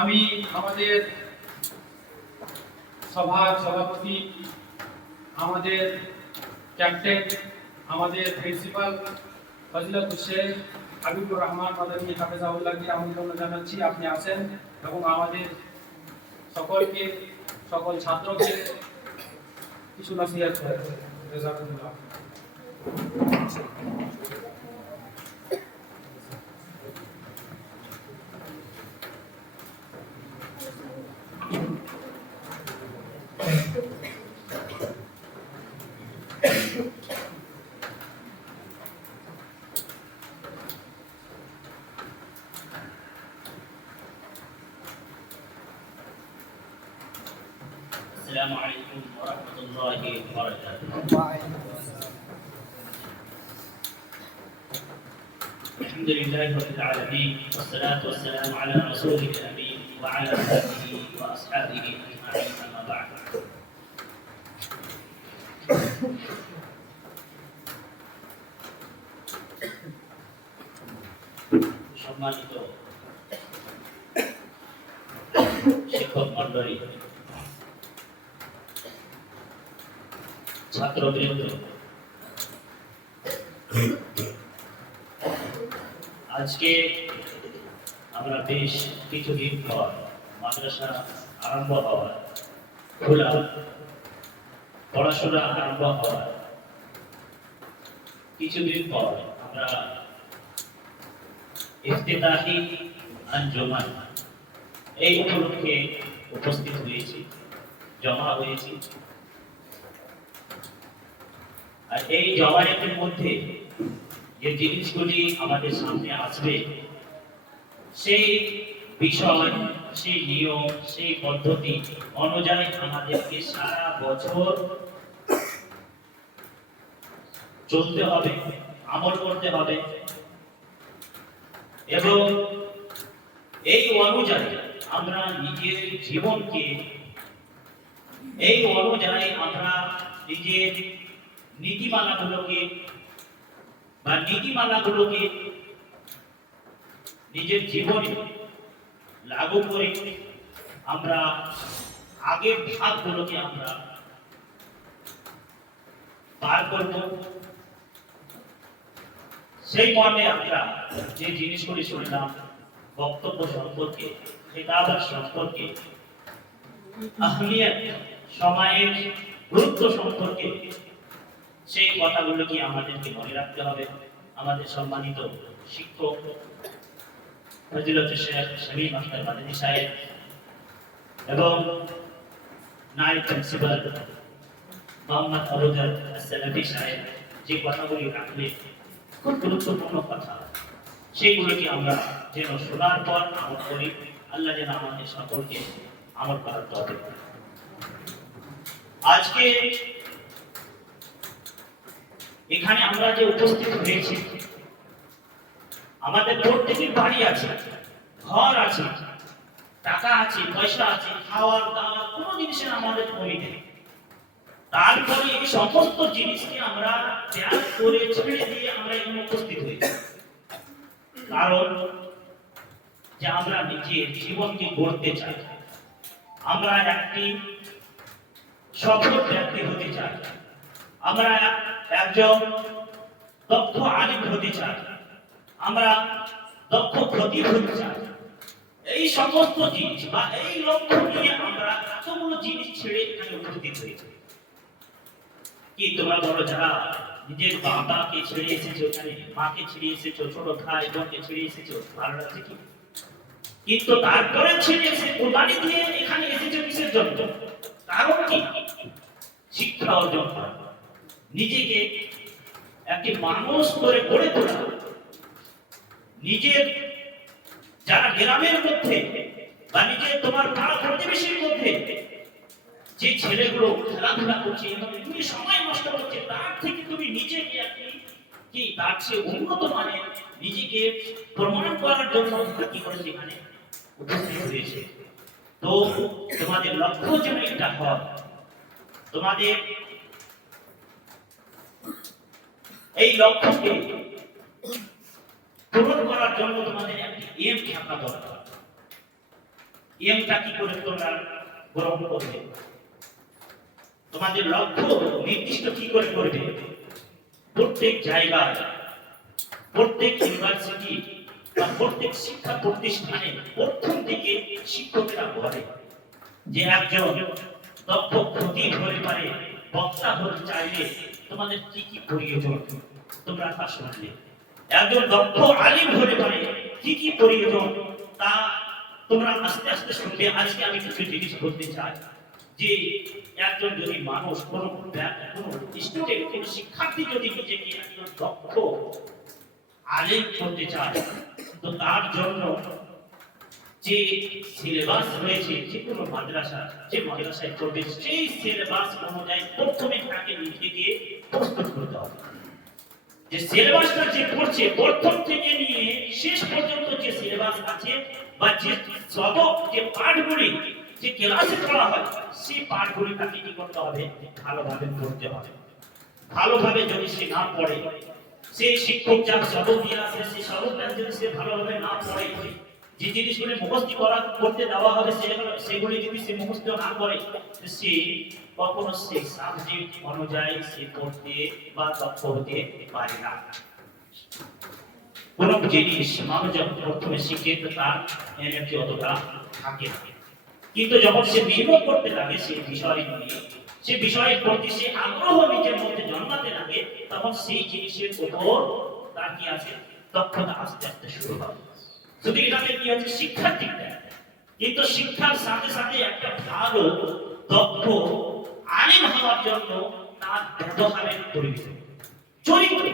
আমি আমাদের সভার সভাপতি, আমাদের ক্যাপ্টেন, আমাদের প্রিন্সিপাল ফজিলাতুল শেখ হাবিবুর রহমান মাদানী হাফেজাহুল্লাহকে আমন্ত্রণ জানাচ্ছি আপনি আসেন এবং আমাদের সকলকে, সকল ছাত্রকে কিছু নসিহত করেন। জাযাকুমুল্লাহ। السلام عليكم ورحمة الله وبركاته. الحمد لله رب العالمين والصلاة والسلام على رسوله الأمين وعلى آله وأصحابه أجمعين أما بعد. সম্মানিত শিক্ষক মণ্ডলী, ছাত্রবৃন্দ, আজকে আমরা বেশ কিছুদিন পর মাদ্রাসা আরম্ভ হওয়ার, খোলা পড়াশোনা আরম্ভ হওয়ার কিছুদিন পর আমরা ইফতিতাহি আঞ্জুমান এই উপলক্ষে উপস্থিত হয়েছি, জমা হয়েছি। আর এই জমায়েতের মধ্যে যে জিনিসগুলি আমাদের সামনে আসবে, সেই বিষয়, সেই নিয়ম, সেই পদ্ধতি অনুযায়ী আমাদেরকে সারা বছর চলতে হবে, আমল করতে হবে এবং এই অনুযায়ী আমরা নিজের জীবনকে, এই অনুযায়ী আমরা নিজের নীতিমালাগুলোকে নিজের জীবনে লাগু করে আমরা আগের ধাপগুলোকে আমরা পার করব। সেই মর্মে আমরা যে জিনিসগুলি শুনলাম, বক্তব্য সম্পর্কে, খেতাবাত সম্পর্কে, আহমিয়ত, সময়ের গুরুত্ব সম্পর্কে, সেই কথাগুলোকে আমাদেরকে মনে রাখতে হবে। আমাদের সম্মানিত শিক্ষক ফজিলাতুল শেখ শামীম আখতার মাদানী সাহেব এবং নায়েব প্রিন্সিপাল মোহাম্মদ আবুজার সালাফি সাহেব যে কথাগুলি রাখলে, খুব গুরুত্বপূর্ণ কথা, সেইগুলোকে আমরা যেন শোনার পর আমল করি। আল্লাহ যেন আমাদের সকলকে আমল করার তৌফিক দেন। আজকে এখানে আমরা যে উপস্থিত হয়েছি, আমাদের প্রত্যেকের বাড়ি আছে, ঘর আছে, টাকা আছে, পয়সা আছে, খাওয়ার দাওয়ার কোনো জিনিসের আমাদের কমি নেই। তারপরে এই সমস্ত জিনিসকে আমরা ত্যাগ করে ছেড়ে দিয়ে আমরা এখানে উপস্থিত হয়েছি, কারণ যে আমরা নিজের জীবনকে গড়তে চাই, আমরা একটি সফল ব্যক্তি হতে চাই, আমরা একজন দক্ষ আলিম হতে চাই, আমরা দক্ষ খতিব হতে চাই। এই সমস্ত জিনিস বা এই লক্ষ্য নিয়ে আমরা এতগুলো জিনিস ছেড়ে এখানে উপস্থিত হয়েছি। কি তোমরা বলো, যারা নিজের বাবাকে ছেড়ে এসেছো, এখানে মাকে ছেড়ে এসেছো, ছোট ভাই বোনকে ছেড়ে এসেছো, ভালো লাগছে কি? কিন্তু তারপরে ছেড়ে এসে কোরবানি দিয়ে এখানে এসেছো কিসের জন্য? কারণ কি? শিক্ষা অর্জন করা, নিজেকে একটি মানুষ করে গড়ে তোলা, নিজের যারা গ্রামের মধ্যে বা নিজের তোমার পাড়া প্রতিবেশীর মধ্যে যে ছেলেগুলো খেলাধুলা করছে এবং তুমি সময় নষ্ট করছে, তার থেকে তুমি নিজেকে একটি কি তার চেয়ে উন্নত মানের নিজেকে প্রমাণ করার জন্য কি করেছে এখানে উপস্থিত হয়েছে। তো তোমাদের লক্ষ্য যেন এটা হয়, তোমাদের এই লক্ষ্যকে পূরণ করার জন্য তোমাদের একটি এম থাকা দরকার। এমটা কি করে তোমরা গ্রহণ করবে, তোমাদের লক্ষ্য নির্দিষ্ট কি করে করবে। প্রত্যেক জায়গায়, প্রত্যেক ইউনিভার্সিটি বা প্রত্যেক শিক্ষা প্রতিষ্ঠানে প্রথম থেকে শিক্ষকেরা বলে যে একজন দক্ষ খতিব হতে পারে, বক্তা হতে চাইলে তোমাদের কি কি প্রয়োজন তোমরা তা শুনলে। একজন দক্ষ আলিম হতে পারে, কি কি প্রয়োজন তা তোমরা আস্তে আস্তে শুনবে। আজকে আমি কিছু জিনিস বলতে চাই যে একজন যদি মানুষ কোনো স্টুডেন্ট, কোনো শিক্ষার্থী যদি নিজেকে একজন দক্ষ আলিম করতে চায়, তো তার জন্য যে সিলেবাস রয়েছে, যে কোনো মাদ্রাসা, যে মাদ্রাসায় পড়বে সেই সিলেবাস অনুযায়ী প্রথমে তাকে নিজেকে প্রস্তুত করতে হবে। যে সিলেবাসটা যে পড়ছে প্রথম থেকে নিয়ে শেষ পর্যন্ত যে সিলেবাস আছে বা যে সবক, যে পাঠগুলি যে ক্লাসে পড়া হয়, সেই পাঠগুলি তাকে কি করতে হবে, ভালোভাবে পড়তে হবে। ভালোভাবে যদি সে না পড়ে, সেই শিক্ষক যা সবক দিয়ে আসে সেই সবকটা যদি সে ভালোভাবে না পড়ে, যে জিনিসগুলি মুখস্থ করতে দেওয়া হবে সেগুলি যদি সে মুখস্থ না করে, সে কখনো সেই সাবজেক্ট অনুযায়ী সে পড়তে বা দক্ষ হতে পারে না। কোন জিনিস মানুষ যখন প্রথমে শিখে তার এনার্জি অতটা থাকে না, কিন্তু যখন সে নির্ভর করতে লাগে সেই বিষয় নিয়ে, সে বিষয়ের প্রতি সে আগ্রহ নিজের মধ্যে জন্মাতে লাগে, তখন সেই জিনিসের উপর তার কি আছে, দক্ষতা আস্তে আস্তে শুরু হবে। শুধু এটাতে কি হচ্ছে, শিক্ষার দিকটা, কিন্তু শিক্ষার সাথে সাথে একটা ভালো দক্ষ আলিম হওয়ার জন্য তার ব্যবহারের পরিবেশ, চরিত্র,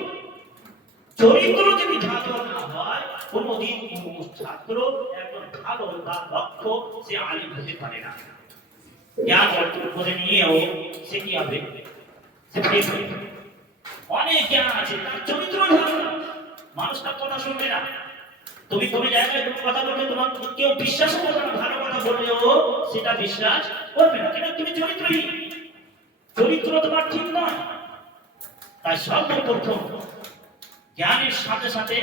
চরিত্র যদি ভালো না হয়, কোনদিন কোন ছাত্র একজন ভালো বা দক্ষ সে আলিম হতে পারে না। জ্ঞান অর্জন করে নিয়েও সে কি হবে, সে ফেল হয়ে যাবে। অনেক জ্ঞান আছে, তার চরিত্র ভালো না, মানুষ তার কথা শুনবে না। তুমি কোনো জায়গায় কোনো কথা বললে তোমার কেউ বিশ্বাস করবে না, ভালো কথা বললেও সেটা বিশ্বাস করবে না, কেন তুমি চরিত্রহীন, চরিত্র তোমার ঠিক নয়। তাই সর্বপ্রথম জ্ঞানের সাথে সাথে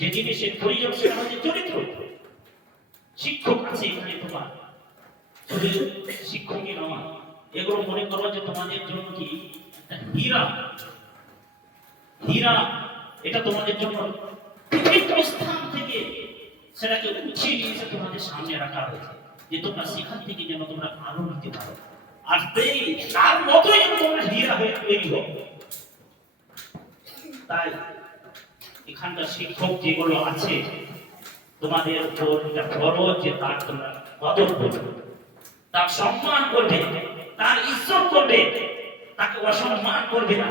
যে জিনিসের প্রয়োজন সেটা হচ্ছে চরিত্র। শিক্ষক আছে এখানে, তোমার শুধু শিক্ষকই নয়, এগুলো মনে করো যে তোমাদের জন্য কি হীরা, হীরা এটা তোমাদের জন্য বিভিন্ন স্থান থেকে সেটাকে উঠিয়ে নিয়ে এসে তোমাদের সামনে রাখা হয়েছে, যে তোমরা সেখান থেকে যেন তোমরা আলো নিতে পারো, আর সেই তার মতোই যেন তোমরা হীরা হয়ে তৈরি হও। তাই এখানকার শিক্ষক যেগুলো আছে তোমাদের উপর এটা ফরজ যে তার তোমরা কদর করবে, তার সম্মান করবে, তার ইজ্জত করবে, তাকে অসম্মান করবে না।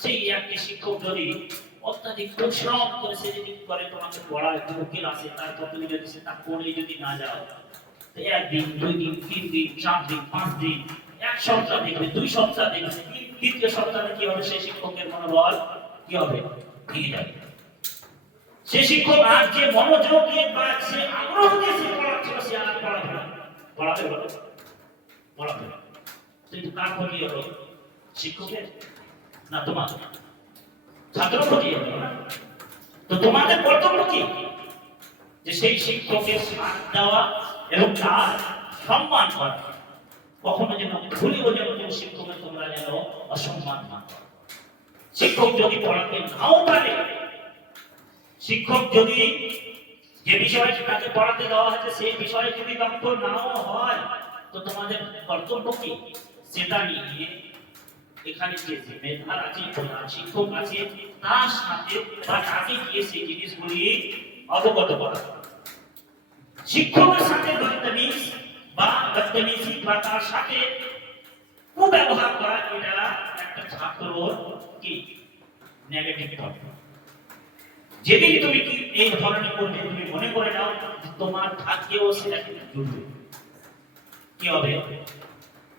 সেই একটি শিক্ষক যদি অত্যাধিক পরিশ্রম করে সে যদি করে তোমাকে পড়ায় মুখের আসে, তারপর তুমি যদি সে তা পড়ে যদি না যাও, একদিন, 2 দিন, 3 দিন, 4 দিন, 5 দিন, 1 সপ্তাহ দেখবে, 2 সপ্তাহ দেখবে, তৃতীয় সপ্তাহে কি হবে, সেই শিক্ষকের মনোবল কি হবে, ভেঙে যাবে। সে শিক্ষক আর যে মনোযোগ দিয়ে বা সে আগ্রহ দিয়ে সে পড়াচ্ছিল সে আর পড়াবে না, পড়াবে বলো, পড়াবে না। কিন্তু কার ক্ষতি হলো, শিক্ষকের না তোমার, ছাত্র ক্ষতি হলো না। তো তোমাদের কর্তব্য কি, যে সেই শিক্ষকের সাথ দেওয়া এবং তার সম্মান করা। কখনো যেন ভুলেও যেন কোনো শিক্ষকের তোমরা যেন অসম্মান না করো। শিক্ষক যদি পড়াতে নাও পারে, শিক্ষক যদি যে বিষয়ে তাকে পড়াতে দেওয়া হয়েছে সেই বিষয়ে যদি দক্ষ নাও হয়, তো তোমাদের কর্তব্য কি, সেটা নিয়ে এখানে যে মেধার আছে, প্রধান শিক্ষক আছে, তার সাথে বা তাকে গিয়ে সেই জিনিসগুলি অবগত করা। শিক্ষকের সাথে বদতমিজি বা তার সাথে কুব্যবহার করা, এটা একটা ছাত্রর কি নেগেটিভ পয়েন্ট। যেদিন তুমি কি এই ধরনের করবে, তুমি মনে করে নাও যে তোমার ভাগ্যেও সেটা কিন্তু জুড়বে, কি হবে,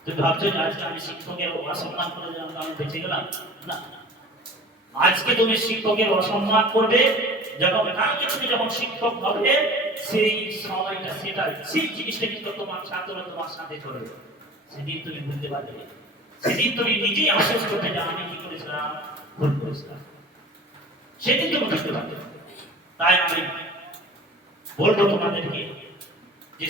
তুমি ভাবছো যে আজকে আমি শিক্ষকের অসম্মান করে দিলাম, আমি বেঁচে গেলাম না। আজকে তুমি শিক্ষকের অসম্মান করবে, যখন কালকে তুমি যখন শিক্ষক হবে সেই সময়টা, সেটা সেই জিনিসটা কিন্তু তোমার ছাত্র তোমার সাথে করবে, সেদিন তুমি বুঝতে পারবে, সেদিন তুমি নিজেই আফসোস করবে যে আমি কি করেছিলাম, ভুল করেছিলাম, সেদিন তুমি বুঝতে পারবে। তাই আমি বলবো তোমাদেরকে যে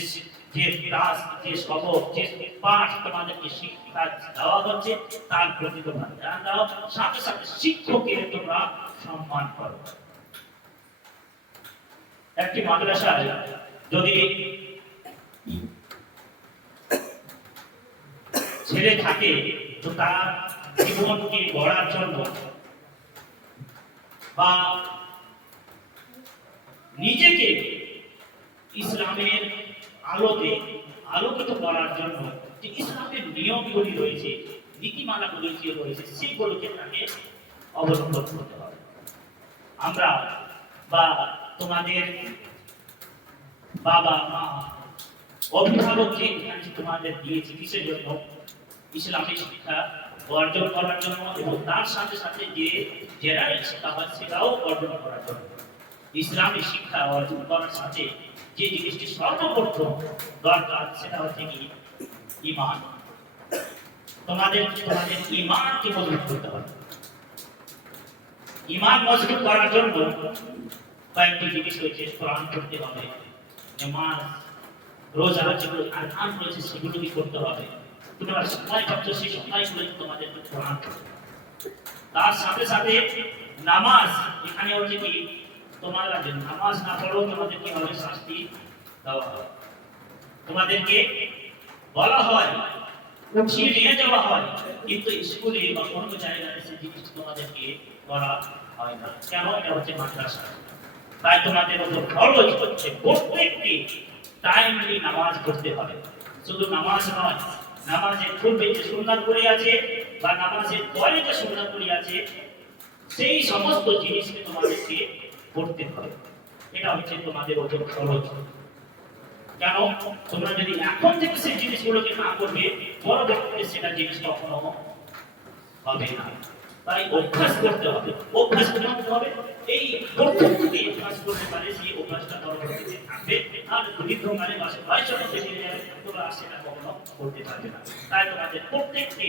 যে ক্লাস, যে সবক, যে পাঠ তোমাদেরকে শিক্ষা দেওয়া হচ্ছে তার প্রতি তোমরা ধ্যান দাও, সাথে সাথে শিক্ষকের তোমরা সম্মান করো। একটি মাদ্রাসায় যদি ছেলে থাকে তো তার জীবনকে গড়ার জন্য বা নিজেকে ইসলামের আলোতে আলোকিত করার জন্য যে ইসলামের নিয়মগুলি রয়েছে, নীতিমালাগুলি যে রয়েছে, সেগুলোকে তাকে অবলম্বন করতে হবে। আমরা বা তোমাদের বাবা মা অভিভাবক যে এখানে তোমাদের দিয়েছে কিসের জন্য? ইসলামিক শিক্ষা অর্জন করার জন্য, এবং তার সাথে সাথে যে জেনারেল শিক্ষা হয় সেটাও অর্জন করার জন্য। ইসলামিক শিক্ষা অর্জন করার সাথে যে জিনিসটি সর্বপ্রথম দরকার সেটা হচ্ছে কি ঈমান। তোমাদের ঈমানকে মজবুত করতে হবে। ঈমান মজবুত করার জন্য কয়েকটি জিনিস রয়েছে। কোরআন পড়তে হবে, নামাজ, রোজা, যেগুলো আরকান রয়েছে সেগুলোকে করতে হবে। তোমরা সময় পাচ্ছ সেই সময়গুলো তোমাদেরকে কোরআন পড়তে হবে। তার সাথে সাথে নামাজ, এখানে হচ্ছে কি তোমরা যে নামাজ না পড়ো তোমাদের কি হবে? শাস্তি দেওয়া হবে। তোমাদেরকে বলা হয়, উঠিয়ে নিয়ে যাওয়া হয়, কিন্তু স্কুলে বা কোনো জায়গায় সেই জিনিসটি তোমাদেরকে করা হয় না। কেন? এটা হচ্ছে মাদ্রাসা। তাই তোমাদের উপর ফরজ হচ্ছে প্রত্যেকটি টাইমলি নামাজ পড়তে হবে। শুধু নামাজ নয়, নামাজের পূর্বে যে সুন্নাতগুলি আছে বা নামাজের পরে যে সুন্নাতগুলি আছে সেই সমস্ত জিনিসকে তোমাদেরকে পড়তে হবে। এটা হচ্ছে তোমাদের উপর ফরজ। কেন? তোমরা যদি এখন থেকে সেই জিনিসগুলোকে না করবে, পরবর্তীতে সেটা জিনিস কখনো হবে না। তাই অভ্যাস করতে হবে। অভ্যাস করতে হবে। এই প্রথম যদি অভ্যাস করতে পারে সেই অভ্যাসটা পরবর্তীতে থাকবে। আর দীর্ঘকালে মাসে বয়সের মধ্যে চলে যাবে, তোমরা সেটা কখনো করতে পারবে না। তাই তোমাদের প্রত্যেককে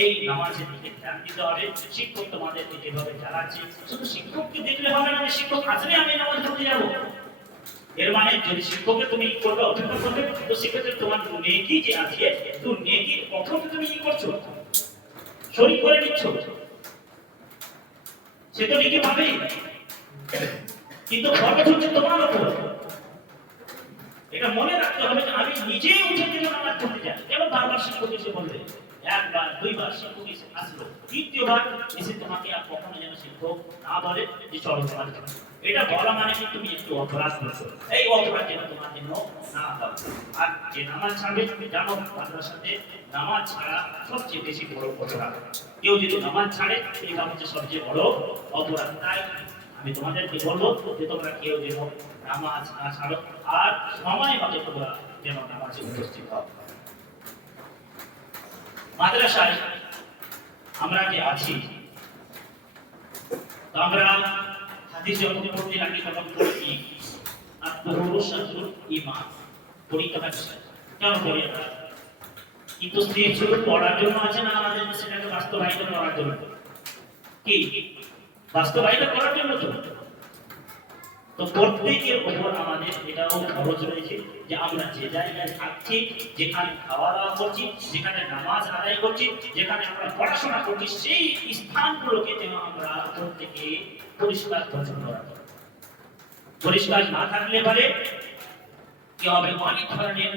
এই নামাজের দিকে ধ্যান দিতে হবে। শিক্ষক তোমাদেরকে যেভাবে জানাচ্ছে, শুধু শিক্ষককে দেখলে হবে না যে শিক্ষক আসলে আমি নামাজ পড়তে যাবো। এর মানে যদি শিক্ষককে তুমি করবে, অপেক্ষা করবে, তো সেক্ষেত্রে তোমার নেকি যে আছে, তো নেকির অর্থকে তুমি কি করছো? শরীর করে নিচ্ছ। সে তো নেকি পাবেই, কিন্তু ফরজ হচ্ছে তোমার উপর। এটা মনে রাখতে হবে যে আমি নিজেই উঠে গেলে নামাজ পড়তে যাই। কেন বারবার শিক্ষক এসে বলবে? একবার দুইবার শিক্ষক এসে আসলো, তৃতীয়বার এসে তোমাকে আর কখনো যেন শিক্ষক না বলে যে চলো নামাজ পড়ো। এটা বলা মানে কি তুমি একটু অপরাধ করছো। এই অপরাধ যেন তোমার জন্য না হয়। আর যে নামাজ ছাড়বে, তুমি জানো মাদ্রাসাতে নামাজ ছাড়া সবচেয়ে বেশি বড় অপরাধ। কেউ যদি নামাজ ছাড়ে এটা হচ্ছে সবচেয়ে বড় অপরাধ। তাই আমি তোমাদেরকে বলবো যে তোমরা কেউ যেন নামাজ না ছাড়ো, আর সময় মতো তোমরা যেন নামাজে উপস্থিত হও। মাদ্রাসায় আমরা যে আছি, তো আমরা হাদিস যখন পড়তে লাগি তখন পড়ি আত-তাহুরুসাতুল ঈমান, পড়ি কথা কেন পড়ি আমরা? কিন্তু শুধু পড়ার জন্য আছে না, আমাদের সেটাকে বাস্তবায়িত করার জন্য। কি বাস্তবায়িত করার জন্য? তো প্রত্যেকের উপর আমাদের এটাও খরচ রয়েছে যে আমরা যে জায়গায় থাকছি, যেখানে খাওয়া দাওয়া করছি, যেখানে নামাজ আদায় করছি, যেখানে আমরা পড়াশোনা করছি, সেই স্থানগুলোকে যেন আমরা প্রত্যেকে পরিষ্কার পরিচ্ছন্ন রাখি। পরিষ্কার না থাকলে পারে কি হবে? অনেক ধরনের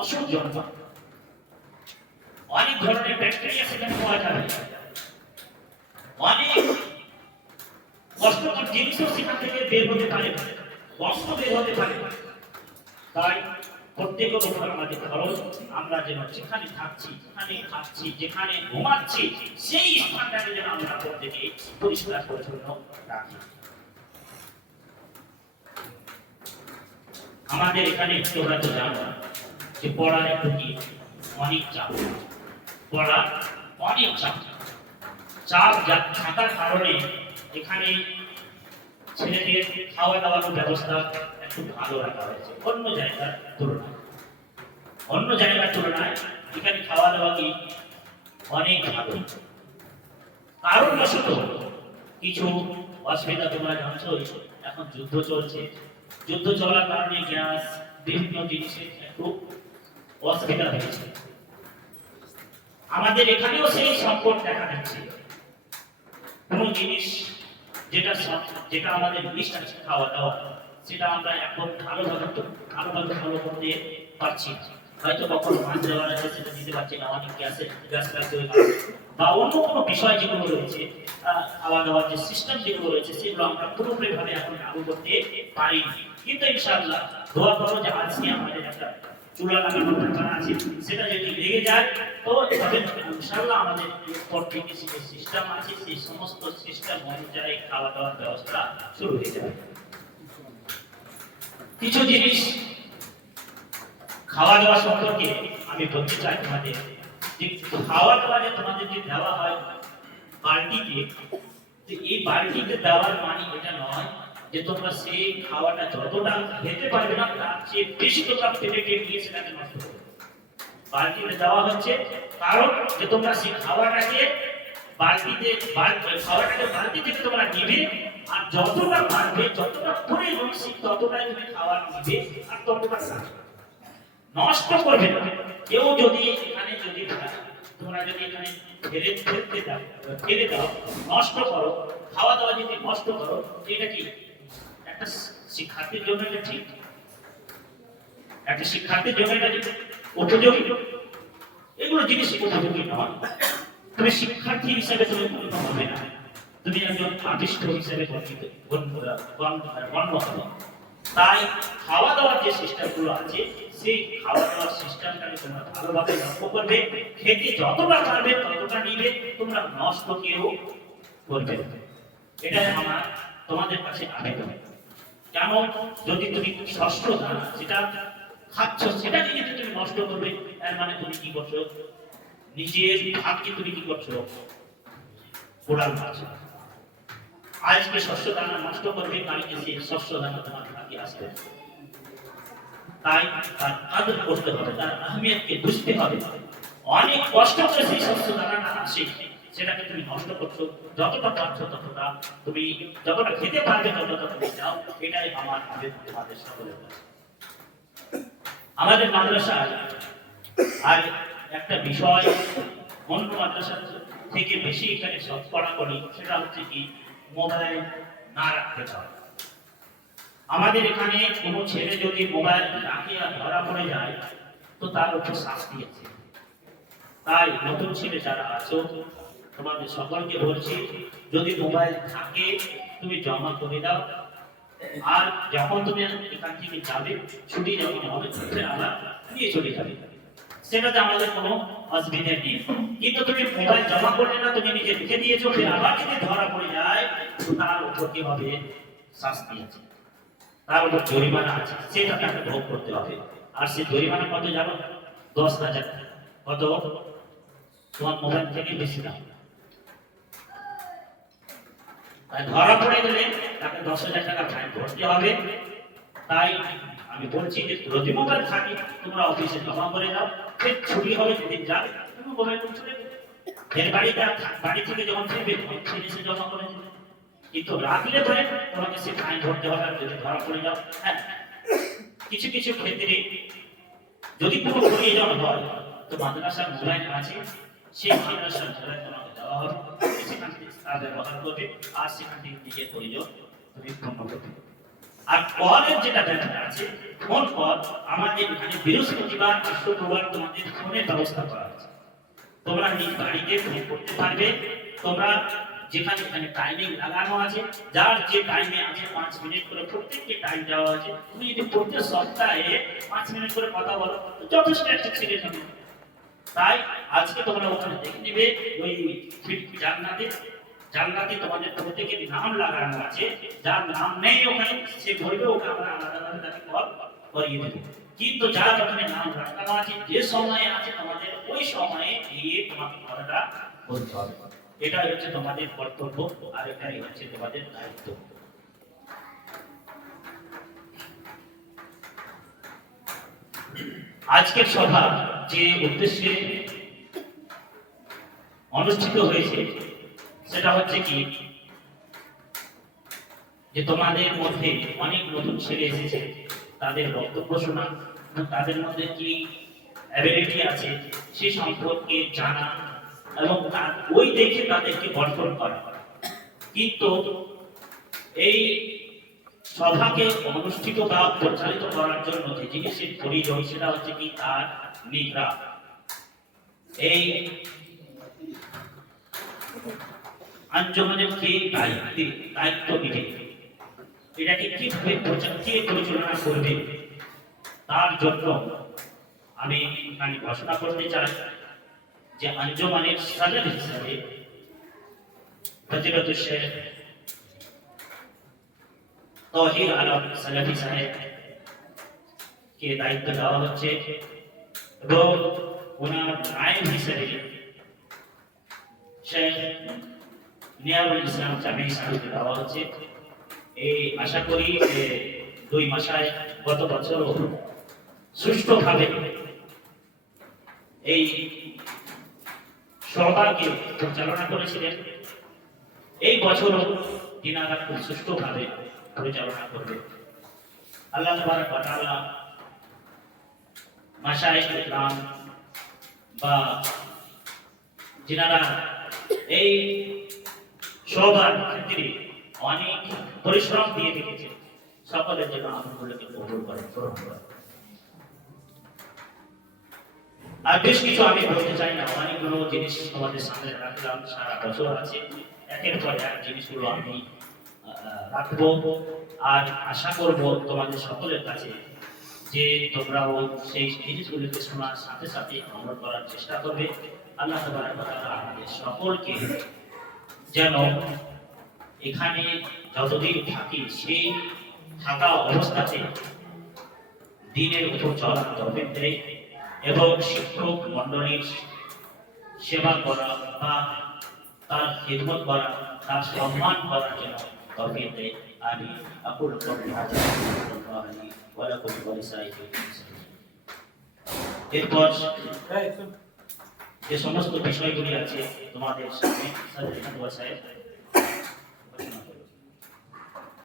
অসুখ জন্মাবে, অনেক ধরনের ব্যাকটেরিয়া সেখানে পাওয়া যাবে, অনেক কষ্টকর জিনিসও সেখান থেকে বের হতে পারে, কষ্ট বের হতে পারে। তাই প্রত্যেকের উপর আমাদের খরচ, আমরা যেন যেখানে থাকছি, যেখানে খাচ্ছি, যেখানে ঘুমাচ্ছি, সেই স্থানটাকে যেন আমরা প্রত্যেকে পরিষ্কার পরিচ্ছন্ন রাখি। আমাদের এখানে তোমরা তো জানো যে পড়ার একটু কি অনেক চাপ, পড়া অনেক চাপ। চাপ থাকার কারণে এখানে ছেলেদের খাওয়া দাওয়ার ব্যবস্থা একটু ভালো রাখা হয়েছে অন্য জায়গার তুলনায়। অন্য জায়গার তুলনায় এখানে খাওয়া দাওয়া কি অনেক ভালো। কারণবশত কিছু অসুবিধা তোমরা জানছো, এখন যুদ্ধ চলছে। যুদ্ধ চলার কারণে গ্যাস বিভিন্ন জিনিসের একটু অসুবিধা হয়েছে। আমাদের এখানেও সেই সংকট দেখা দিচ্ছে। কোনো জিনিস যেটা আমাদের লিস্ট আছে খাওয়া দাওয়া, সেটা আমরা এখন ভালোভাবে ফলো করতে পারছি না। হয়তো কখনো মাছ দেওয়ার আছে সেটা দিতে পারছি না, অনেক গ্যাস লাগছে বা অন্য কোনো বিষয় যেগুলো রয়েছে, খাওয়া দাওয়ার যে সিস্টেম যেগুলো রয়েছে সেগুলো আমরা পুরোপুরিভাবে এখন লাগু করতে পারিনি। কিন্তু ইনশাআল্লাহ দোয়া করো যে আজকে আমাদের একটা চুলা লাগানোর ব্যাপার আছে, সেটা যদি লেগে যায় তো তবে ইনশাআল্লাহ আমাদের এরপর থেকে যে সিস্টেম আছে সেই সমস্ত সিস্টেম অনুযায়ী খাওয়া দাওয়ার ব্যবস্থা শুরু হয়ে যাবে। কিছু জিনিস খাওয়া দাওয়া সম্পর্কে আমি বলতে চাই তোমাদের, যে খাওয়া দাওয়া যে তোমাদের যে দেওয়া হয় বালতিতে, যে এই বালতিতে দেওয়ার মানে এটা নয় যে তোমরা সেই খাওয়াটা যতটা খেতে পারবে না তার চেয়ে বেশি তোমরা প্লেটে নিয়ে সেটাকে নষ্ট করবে। বালতিতে দেওয়া হচ্ছে কারণ যে তোমরা সেই খাওয়াটাকে বালতি থেকে তোমরা নিবে, আর যতটা পারবে যতটা প্রয়োজন ততটাই তুমি খাওয়ার নিবে আর ততটা নষ্ট করবে না। কেউ যদি এখানে যদি তোমরা যদি এখানে ফেলে দাও, নষ্ট করো, খাওয়া দাওয়া যদি নষ্ট করো, এটা কি একটা শিক্ষার্থীর জন্য এটা ঠিক? একটা শিক্ষার্থীর জন্য এটা উপযোগী? এগুলো জিনিস উপযোগী নয়। তুমি শিক্ষার্থী হিসেবে তুমি গণ্য হবে না, তুমি একজন আদিষ্ট হিসেবে গণ্য হবে। তাই খাওয়া দাওয়ার যে সিস্টেমগুলো আছে সেই খাওয়া দাওয়ার সিস্টেমটাকে তোমরা ভালোভাবে লক্ষ্য করবে, খেতে যতটা পারবে ততটা নিবে, তোমরা নষ্ট কেউ করবে। এটাই আমার তোমাদের কাছে আবেদন। কেন, যদি তুমি ষষ্ঠ দানা যেটা খাচ্ছ সেটাকে যদি তুমি নষ্ট করবে, তার মানে তুমি কি করছো? নিজের ভাতকে তুমি কি করছো? পোড়াল মারছো। আজকে শস্য দানা নষ্ট করবে, কালকে সেই শস্য দানা তোমার ভাগে আসবে। তাই তার আদর করতে হবে, তার আহমিয়তকে বুঝতে হবে। অনেক কষ্ট করে সেই শস্য দানাটা আসে, সেটাকে তুমি নষ্ট করছো। যতটা পারছো ততটা তুমি, যতটা খেতে পারবে ততটা তুমি যাও। এটাই আমার আবেদন তোমাদের সকলের কাছে। আমাদের মাদ্রাসায় আর একটা বিষয় অন্য মাদ্রাসা থেকে বেশি এখানে শতকরা করি, সেটা হচ্ছে কি মোবাইল না রাখতে পারে। আমাদের এখানে কোনো ছেলে যদি মোবাইল রাখে আর ধরা পড়ে যায় তো তার উপর শাস্তি আছে। তাই নতুন ছেলে যারা আছো তোমাদের সকলকে বলছি, যদি মোবাইল থাকে তুমি জমা করে দাও, আর যখন তুমি এখান থেকে যাবে ছুটি যখন হবে আবার নিয়ে চলে যাবে, সেটাতে আমাদের কোনো অসুবিধা নেই। কিন্তু তুমি মোবাইল জমা করলে না, তুমি নিজে রেখে দিয়েছো, ফের আবার যদি ধরা পড়ে যায় তো তার উপর কি হবে? শাস্তি আছে, তার উপর জরিমানা আছে, সেটা তাকে ভোগ করতে হবে। আর সেই জরিমানা কত জানো? 10,000। কত? তোমার মোবাইল থেকে বেশি দাম। ধরা পড়ে গেলে তাকে 10,000 টাকা ফাইন ভরতে হবে। তাই আমি বলছি যে যদি মোবাইল থাকে তোমরা অফিসে জমা করে দাও, ফের ছুটি হবে যেদিন যাবে তুমি মোবাইল চলে যাবে, ফের বাড়ি থেকে যখন ফিরবে ফিরে এসে জমা করে দেবে। কিন্তু রাখলে পরে তোমাকে সে ফাইন ভরতে হবে যদি ধরা পড়ে যাও। হ্যাঁ, কিছু কিছু ক্ষেত্রে যদি কোনো প্রয়োজন হয় তো মাদ্রাসার মোবাইল আছে, সেই মাদ্রাসার মোবাইল তোমাকে দেওয়া হবে, সেখান থেকে তা ব্যবহার করবে, আর সেখান থেকে নিজের প্রয়োজন তুমি পূর্ণ করবে। আর কলের যেটা ব্যাপার আছে, ফোন কল আমাদের এখানে বৃহস্পতিবার আর শুক্রবার তোমাদের ফোনের ব্যবস্থা করা আছে। তোমরা নিজ বাড়িতে ফোন করতে পারবে। তোমরা যেখানে এখানে টাইমিং লাগানো আছে, যার যে টাইমে আছে 5 মিনিট করে প্রত্যেককে টাইম দেওয়া আছে। তুমি যদি প্রত্যেক সপ্তাহে 5 মিনিট করে কথা বলো তো যথেষ্ট একটা ছেলে হবে। তাই আজকে তোমরা ওখানে দেখে নিবে ওই জান্নাতে তোমাদের প্রত্যেকের নাম লাগানো আছে। যার নাম নেই ওখানে সে বলবে ওকে আমরা আলাদাভাবে তাকে কল করিয়ে দেব। কিন্তু যার ওখানে নাম লাগানো আছে, যে সময়ে আছে তোমাদের ওই সময়ে গিয়ে তোমাকে কলটা করতে হবে। এটাই হচ্ছে তোমাদের কর্তব্য, আর এটাই হচ্ছে তোমাদের দায়িত্ব। আজকের সভা যে উদ্দেশ্যে অনুষ্ঠিত হয়েছে সেটা হচ্ছে কি, যে তোমাদের মধ্যে অনেক নতুন ছেলে এসেছে, তাদের বক্তব্য শোনা এবং তাদের মধ্যে কি অ্যাবিলিটি আছে সে সম্পর্কে জানা এবং ওই দেখে তাদেরকে গঠন করা। কিন্তু এই সভাকে অনুষ্ঠিত বা পরিচালিত করার জন্য যে জিনিসের প্রয়োজন সেটা হচ্ছে কি তার নিদ্রা। এই আঞ্জমানের যে দায়িত্ব নিবে এটাকে কিভাবে পরিচালনা করবে তার জন্য আমি এখানে ঘোষণা করতে চাই যে আঞ্জমানের সাজাদ হিসাবে ফজিলত শেখ তৌহিদ আলম সালাফি সাহেব কে দায়িত্ব দেওয়া হচ্ছে এবং ওনার নায়েব হিসেবে শেখ নিয়ারুল ইসলাম জামি সাহেবকে দেওয়া হচ্ছে। এই আশা করি যে 2 মাসায় গত বছর সুষ্ঠুভাবে এই সভাকে পরিচালনা করেছিলেন, এই বছরও তিনারা খুব সুষ্ঠুভাবে পরিচালনা করবে। আল্লাহ তাবারক ওয়া তাআলা মাশায়েখ ইকরাম বা যিনারা এই সবার ক্ষেত্রে অনেক পরিশ্রম দিয়ে রেখেছেন সকলের জন্য আমলগুলোকে কবুল করেন। আর বেশ কিছু আমি বলতে চাই না, অনেকগুলো জিনিস তোমাদের সামনে রাখলাম, সারা বছর আছে, একের পর এক জিনিসগুলো আমি রাখবো। আর আশা করব তোমাদের সকলের কাছে যে তোমরাও সেই জিনিসগুলিকে শোনার সাথে সাথে আমল করার চেষ্টা করবে। আল্লাহ তাবারক ওয়া তাআলা আমাদের সকলকে যেন এখানে যতদিন থাকি সেই থাকা অবস্থাতে দিনের উপর চলার তৌফিক দেয় এবং শিক্ষক মণ্ডলীর সেবা করা বা তার খিদমত করা, তার সম্মান করার জন্য তৌফিক দেয়। আমি আকুলু কওলি হাযা ওয়া লাকুম ওয়া লিসাইরিল মুসলিমিন। এরপর যে সমস্ত বিষয়গুলি আছে তোমাদের সামনে সাহেব